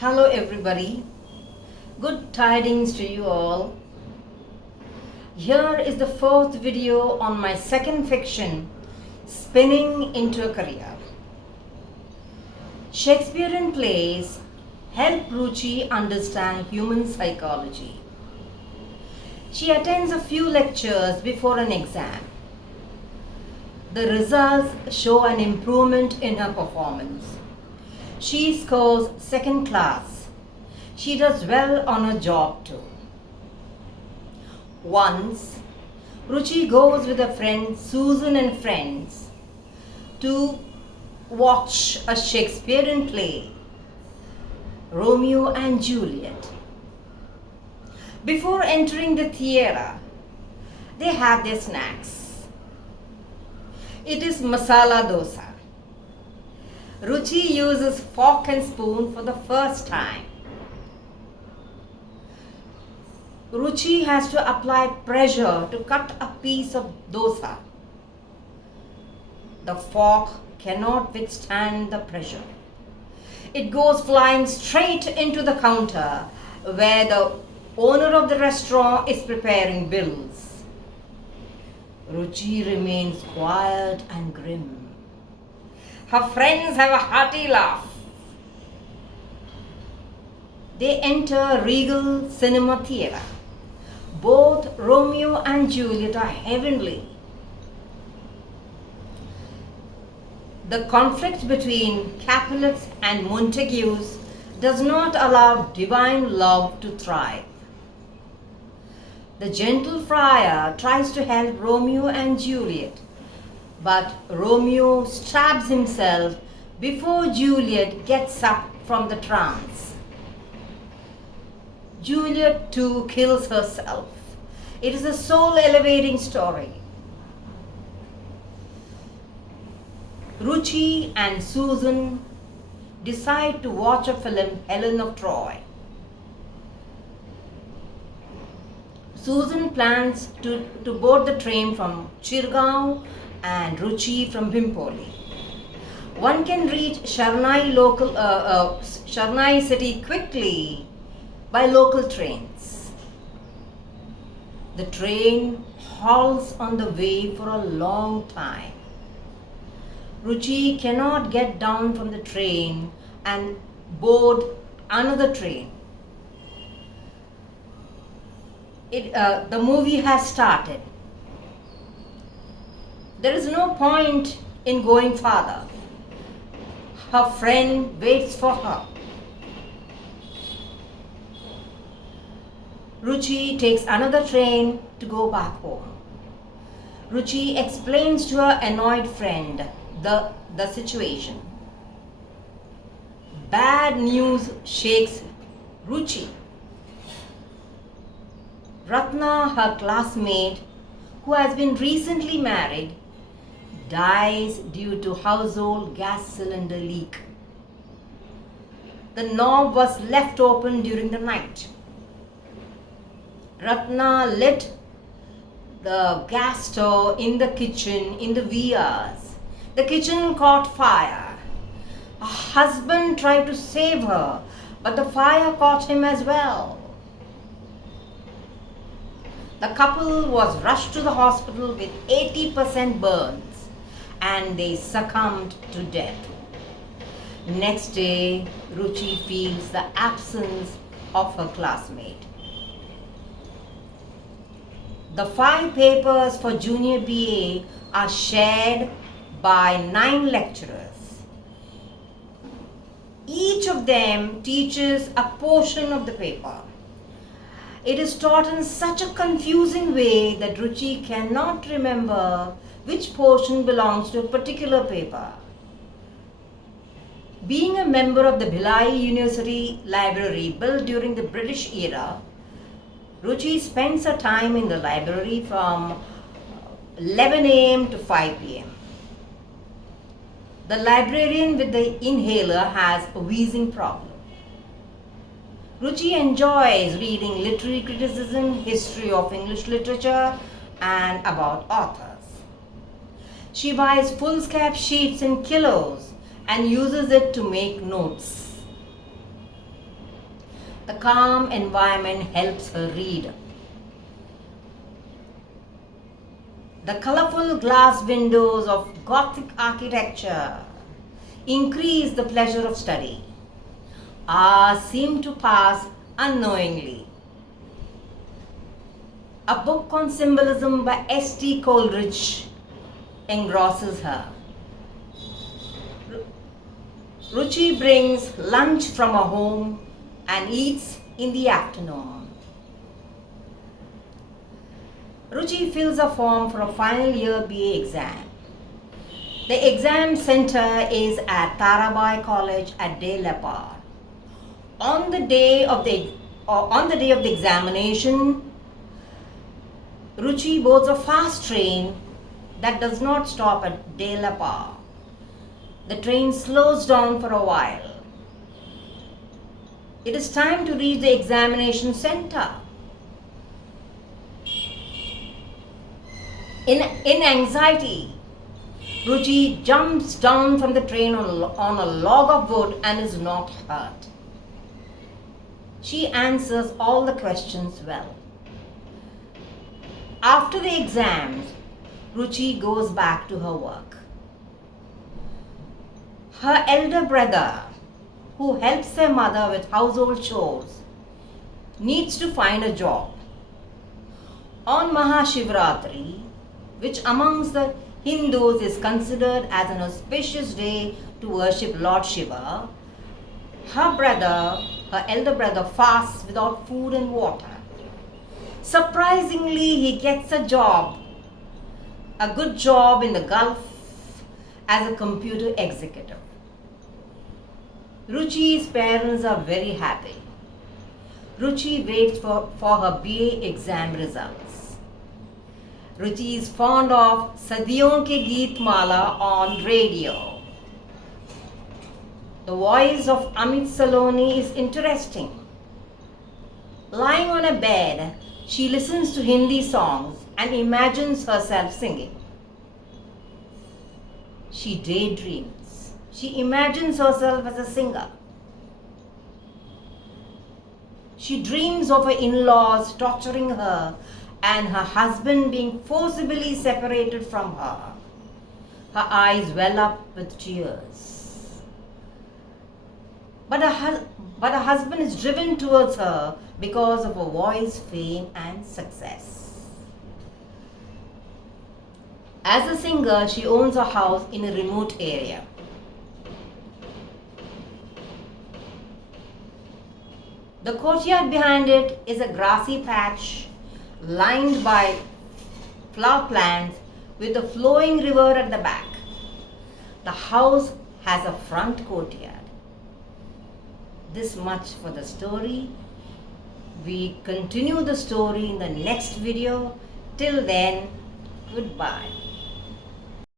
Hello, everybody. Good tidings to you all. Here is the fourth video on my second fiction, Spinning into a Career. Shakespearean plays help Ruchi understand human psychology. She attends a few lectures before an exam. The results show an improvement in her performance. She scores second class. She does well on her job too. Once, Ruchi goes with her friend Susan and friends to watch a Shakespearean play, Romeo and Juliet. Before entering the theatre, they have their snacks. It is masala dosa. Ruchi uses fork and spoon for the first time. Ruchi has to apply pressure to cut a piece of dosa. The fork cannot withstand the pressure. It goes flying straight into the counter where the owner of the restaurant is preparing bills. Ruchi remains quiet and grim. Her friends have a hearty laugh. They enter Regal Cinema Theatre. Both Romeo and Juliet are heavenly. The conflict between Capulets and Montagues does not allow divine love to thrive. The gentle friar tries to help Romeo and Juliet, but Romeo stabs himself before Juliet gets up from the trance. Juliet too kills herself. It is a soul-elevating story. Ruchi and Susan decide to watch a film, Helen of Troy. Susan plans to board the train from Chirgaon and Ruchi from Bimpoli. One can reach Sharnai city quickly by local trains. The train halts on the way for a long time. Ruchi cannot get down from the train and board another train. The movie has started. There is no point in going farther. Her friend waits for her. Ruchi takes another train to go back home. Ruchi explains to her annoyed friend the situation. Bad news shakes Ruchi. Ratna, her classmate, who has been recently married, dies due to household gas cylinder leak. The knob was left open during the night. Ratna lit the gas stove in the kitchen in the wee hours. The kitchen caught fire. Her husband tried to save her, but the fire caught him as well. The couple was rushed to the hospital with 80% burns and they succumbed to death. Next day, Ruchi feels the absence of her classmate. The 5 papers for Junior BA are shared by 9 lecturers. Each of them teaches a portion of the paper. It is taught in such a confusing way that Ruchi cannot remember which portion belongs to a particular paper. Being a member of the Bhilai University Library built during the British era, Ruchi spends her time in the library from 11 a.m. to 5 p.m. The librarian with the inhaler has a wheezing problem. Ruchi enjoys reading literary criticism, history of English literature, and about authors. She buys foolscap sheets in kilos and uses it to make notes. The calm environment helps her read. The colorful glass windows of Gothic architecture increase the pleasure of study. Hours seem to pass unknowingly. A book on symbolism by S.T. Coleridge engrosses her. Ruchi brings lunch from her home and eats in the afternoon. Ruchi fills a form for a final year BA exam. The exam center is at Tarabai College at Delapar. On the day of the examination, Ruchi boards a fast train that does not stop at Delapar. The train slows down for a while. It is time to reach the examination center. In anxiety, Ruchi jumps down from the train on a log of wood and is not hurt. She answers all the questions well. After the exams, Ruchi goes back to her work. Her elder brother, who helps their mother with household chores, needs to find a job. On Mahashivratri, which amongst the Hindus is considered as an auspicious day to worship Lord Shiva, her elder brother fasts without food and water. Surprisingly, he gets a good job in the Gulf as a computer executive. Ruchi's parents are very happy. Ruchi waits for her BA exam results. Ruchi is fond of Sadiyon Ke Geet Mala on radio. The voice of Amit Saloni is interesting. Lying on a bed, she listens to Hindi songs and imagines herself singing. She daydreams. She imagines herself as a singer. She dreams of her in-laws torturing her and her husband being forcibly separated from her. Her eyes well up with tears. But her husband is driven towards her because of her voice, fame, and success. As a singer, she owns a house in a remote area. The courtyard behind it is a grassy patch lined by flower plants with a flowing river at the back. The house has a front courtyard. This much for the story. We continue the story in the next video. Till then, goodbye.